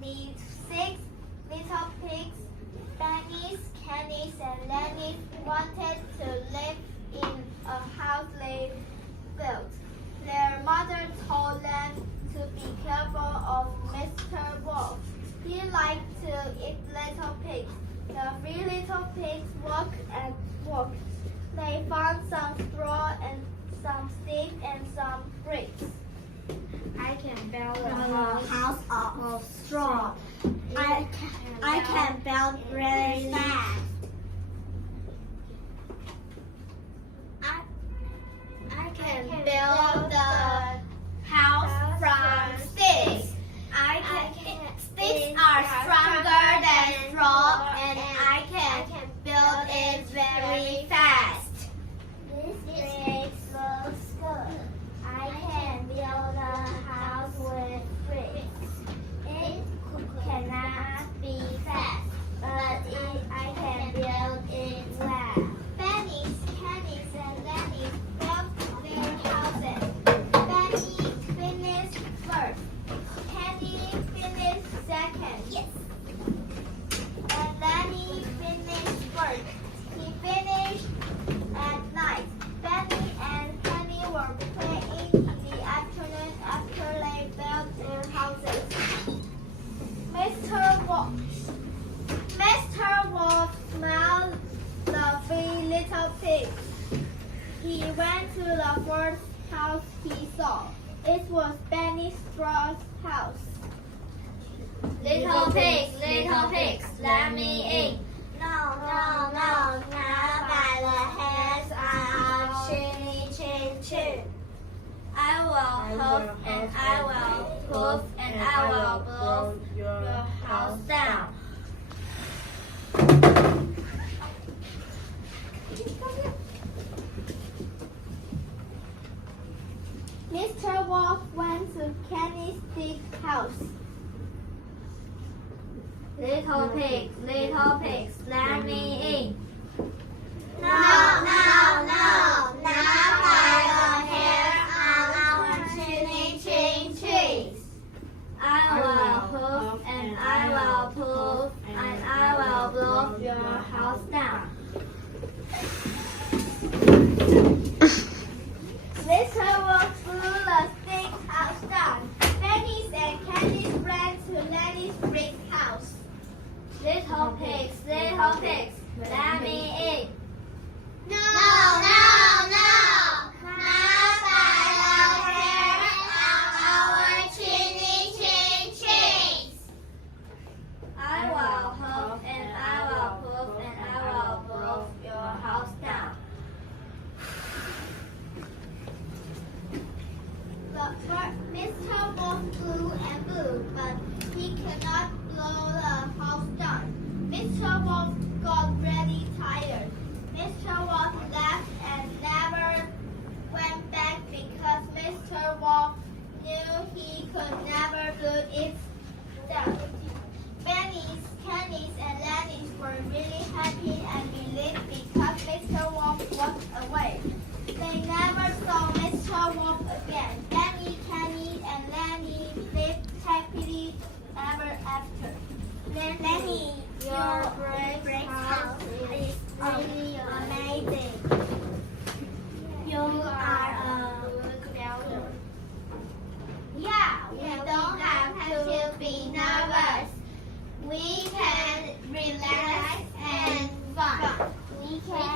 The 6 little pigs, Benny, Kenny, and Lenny, wanted to live in a house they built. Their mother told them to be careful of Mr. Wolf. He liked to eat little pigs. The 3 little pigs walked and walked. They found some straw and some sticks and some bricks. I can build a house of straw. I can build really fast. I can build the house from sticks. Sticks are stronger than straw, and I can build it very fast. This brick looks good. I can build a house with bricks. It cannot be fast, but I can build it well. Benny's, Kenny's, and Lenny's built their houses. Benny finished first. Kenny finished second. Yes. And Lenny finished first. He finished at night. Benny and Kenny were playing in the afternoon after they built their houses. Mr. Wolf smelled the 3 little pigs. He went to the first house he saw. It was Benny Straw's house. Little pigs, let me in. No, not by the heads of chinny chin chin. I will hoof and I will poof and I will blow your house down. Mr. Wolf went to Kenny's big house. Little pigs, let me in. No, not by the hair on our chinny chin cheeks. I will hoof and I will poof and I will blow your house down. Mr. Wolf blew the stick house down. Benny's and Kenny's ran to Lenny's brick house. Little pigs, let me in. No, not by the hair on our chinny chin cheeks. I will hoof and I will poof and I will blow your house down. Mr. Wolf blew and blew, but he could not blow the house down. Mr. Wolf got really tired. Mr. Wolf left and never went back because Mr. Wolf knew he could never blow it down. Benny's, Kenny's, and Lenny's were really happy and relieved because Mr. Wolf walked away. They never saw Mr. Wolf again. Benny, Kenny, and Lenny lived happily ever after. Lenny, your brick house is really amazing. You are a good builder. Yeah, we don't have to be nervous. We can relax and fun. We can